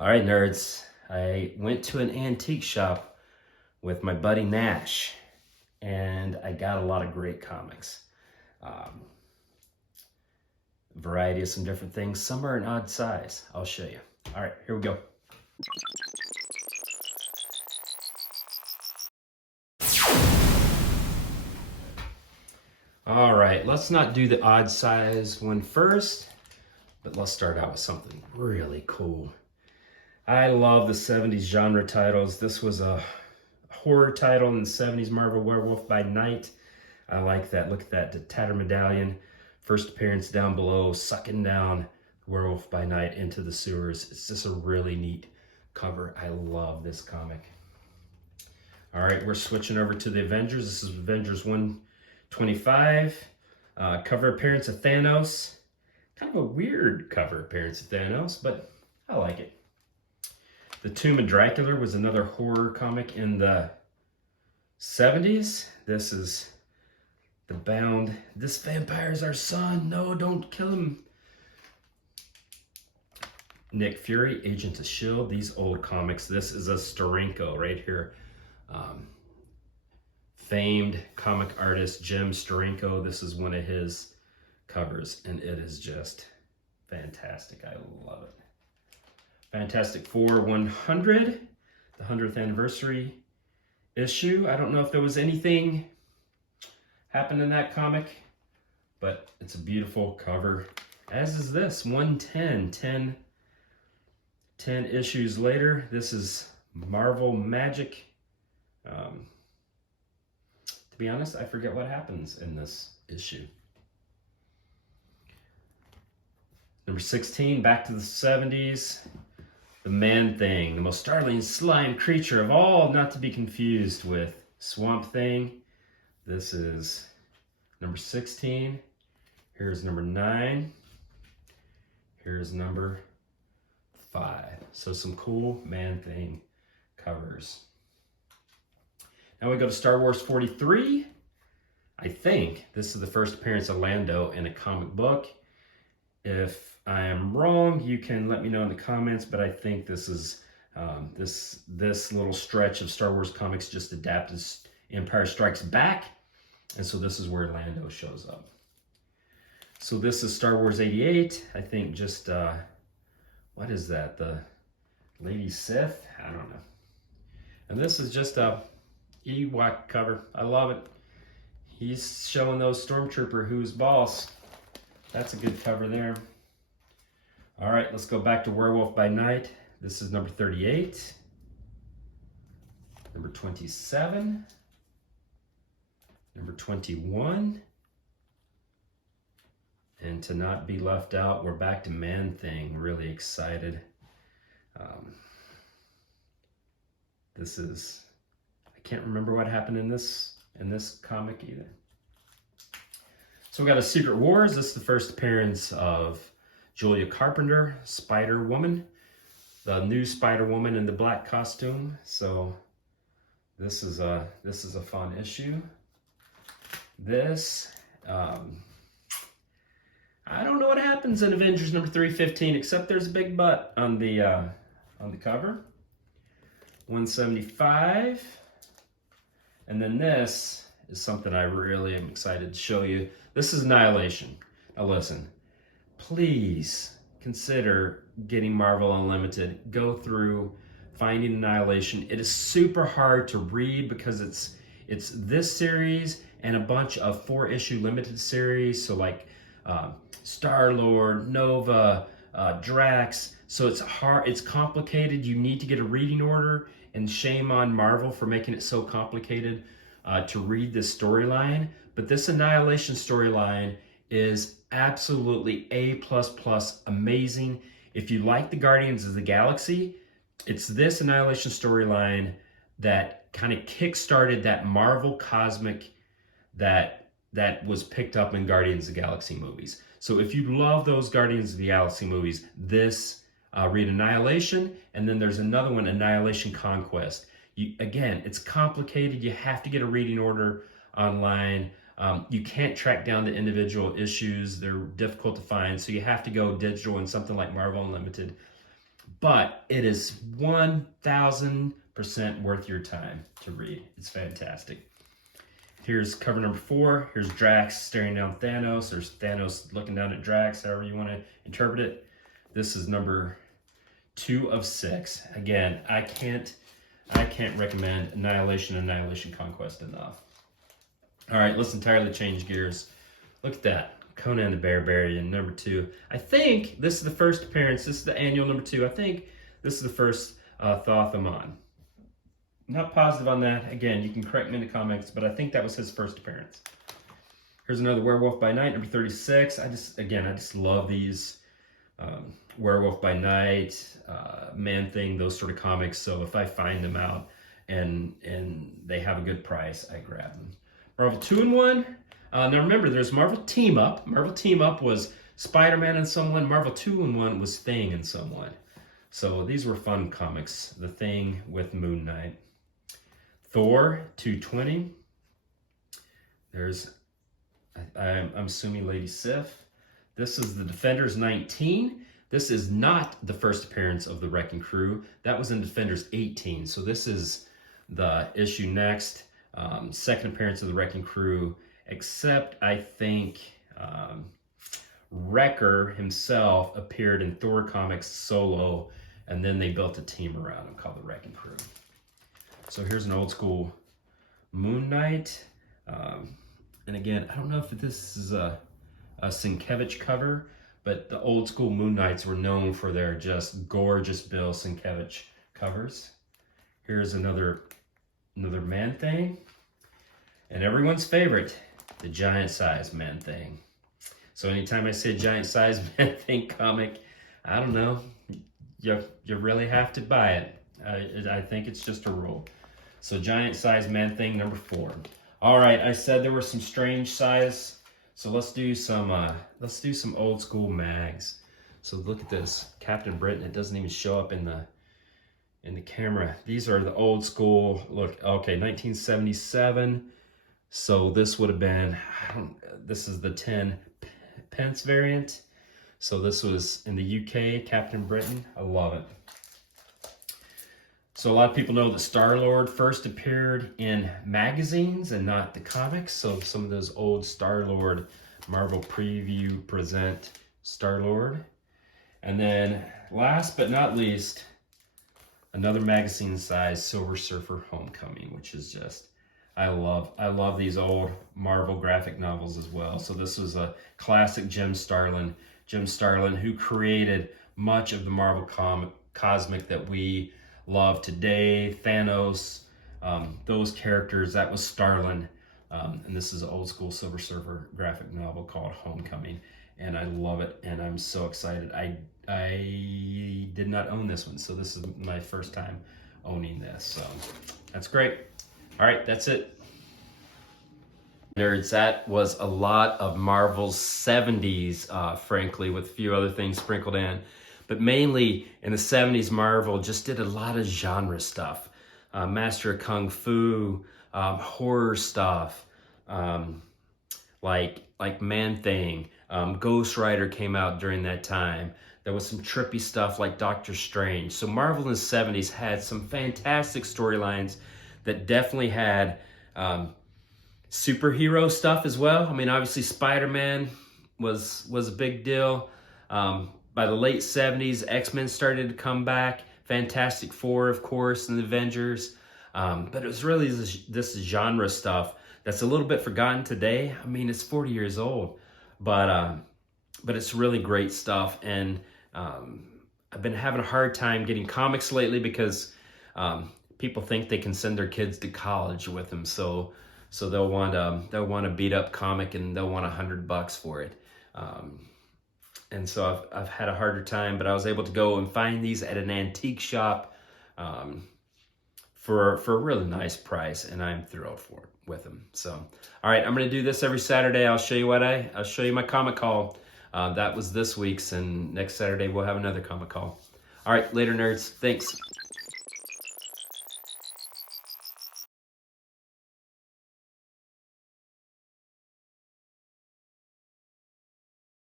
All right, nerds. I went to an antique shop with my buddy Nash, and I got a lot of great comics. Variety of some different things. Some are an odd size. I'll show you. All right, here we go. All right, let's not do the odd size one first, but let's start out with something really cool. I love the 70s genre titles. This was a horror title in the 70s, Marvel Werewolf by Night. I like that. Look at that, the tattered medallion. First appearance down below, sucking down Werewolf by Night into the sewers. It's just a really neat cover. I love this comic. All right, we're switching over to the Avengers. This is Avengers 125. Cover appearance of Thanos. Kind of a weird cover appearance of Thanos, but I like it. The Tomb of Dracula was another horror comic in the 70s. This is the Bound. This vampire's our son. No, don't kill him. Nick Fury, Agent of S.H.I.E.L.D. These old comics. This is a Steranko right here. Famed comic artist Jim Steranko. This is one of his covers, and it is just fantastic. I love it. Fantastic Four 100, the 100th anniversary issue. I don't know if there was anything happened in that comic, but it's a beautiful cover, as is this 110, 10 issues later. This is Marvel Magic. To be honest, I forget what happens in this issue. Number 16, back to the 70s. The Man-Thing, the most startling slime creature of all, not to be confused with Swamp Thing. This is number 16. Here's number 9. Here's number 5. So some cool Man-Thing covers. Now we go to Star Wars 43. I think this is the first appearance of Lando in a comic book. If I am wrong, you can let me know in the comments, but I think this is this little stretch of Star Wars comics just adapted Empire Strikes Back, and so this is where Lando shows up. So this is Star Wars 88. I think just what is that? The Lady Sith? I don't know. And this is just a Ewok cover. I love it. He's showing those Stormtrooper who's boss. That's a good cover there. All right, let's go back to Werewolf by Night. This is number 38. Number 27. Number 21. And to not be left out, we're back to Man-Thing. Really excited. This is, I can't remember what happened in this comic either. So we got a Secret Wars. This is the first appearance of Julia Carpenter, Spider-Woman, the new Spider-Woman in the black costume. So this is a fun issue. This I don't know what happens in Avengers number 315, except there's a big butt on the cover. 175, and then this is something I really am excited to show you. This is Annihilation. Now listen, please consider getting Marvel Unlimited. Go through finding Annihilation. It is super hard to read because it's this series and a bunch of 4-issue limited series. So like Star-Lord, Nova, Drax. So it's hard, it's complicated. You need to get a reading order, and shame on Marvel for making it so complicated to read this storyline. But this Annihilation storyline is absolutely A++ amazing. If you like the Guardians of the Galaxy, it's this Annihilation storyline that kind of kick-started that Marvel cosmic that was picked up in Guardians of the Galaxy movies. So if you love those Guardians of the Galaxy movies, this read Annihilation, and then there's another one, Annihilation Conquest. Again, it's complicated. You have to get a reading order online. You can't track down the individual issues. They're difficult to find, so you have to go digital in something like Marvel Unlimited. but it is 1,000% worth your time to read. It's fantastic. Here's cover number 4. Here's Drax staring down Thanos. There's Thanos looking down at Drax, however you want to interpret it. This is number 2 of 6. Again, I can't recommend Annihilation Conquest enough. All right, let's entirely change gears. Look at that. Conan the Barbarian, number 2. I think this is the first appearance. This is the annual number 2. I think this is the first Thothamon. Not positive on that. Again, you can correct me in the comments, but I think that was his first appearance. Here's another Werewolf by Night, number 36. I just love these Werewolf by Night, Man-Thing, those sort of comics. So if I find them out and they have a good price, I grab them. Marvel 2-in-1. Now remember, there's Marvel Team Up. Marvel Team Up was Spider-Man and someone. Marvel 2-in-1 was Thing and someone. So these were fun comics. The Thing with Moon Knight. Thor 220. There's, I'm assuming Lady Sif. This is the Defenders 19. This is not the first appearance of the Wrecking Crew. That was in Defenders 18. So this is the issue next. Second appearance of the Wrecking Crew, except I think Wrecker himself appeared in Thor comics solo, and then they built a team around him called the Wrecking Crew. So here's an old school Moon Knight. And again, I don't know if this is a Sienkiewicz cover, but the old school Moon Knights were known for their just gorgeous Bill Sienkiewicz covers. Here's another Man-Thing. And everyone's favorite, the giant size Man-Thing. So anytime I say giant size Man-Thing comic, I don't know, you really have to buy it. I think it's just a rule. So giant size Man-Thing number 4. All right, I said there were some strange size, so let's do some old school mags. So look at this, Captain Britain. It doesn't even show up in the camera. These are the old school. Look, okay, 1977. So this would have been, this is the 10 pence variant. So this was in the UK, Captain Britain. I love it. So a lot of people know that Star-Lord first appeared in magazines and not the comics. So some of those old Star-Lord Marvel Preview present Star-Lord. And then last but not least, another magazine size Silver Surfer Homecoming, which is just, I love these old Marvel graphic novels as well. So this was a classic Jim Starlin, who created much of the Marvel cosmic that we love today. Thanos, those characters, that was Starlin. And this is an old school Silver Surfer graphic novel called Homecoming. And I love it, and I'm so excited. I did not own this one, so this is my first time owning this. So that's great. All right, that's it. Nerds, that was a lot of Marvel's 70s, frankly, with a few other things sprinkled in. But mainly in the 70s, Marvel just did a lot of genre stuff. Master of Kung Fu, horror stuff, like Man-Thing. Ghost Rider came out during that time. There was some trippy stuff like Doctor Strange. So Marvel in the 70s had some fantastic storylines that definitely had superhero stuff as well. I mean, obviously Spider-Man was a big deal. By the late 70s, X-Men started to come back. Fantastic Four, of course, and the Avengers. But it was really this genre stuff that's a little bit forgotten today. I mean, it's 40 years old, but it's really great stuff. And I've been having a hard time getting comics lately because people think they can send their kids to college with them, so they'll want a beat up comic and they'll want $100 for it. And so I've had a harder time, but I was able to go and find these at an antique shop for a really nice price, and I'm thrilled with them. So, all right, I'm gonna do this every Saturday. I'll show you I'll show you my comic haul. That was this week's, and next Saturday we'll have another comic haul. All right, later, nerds. Thanks.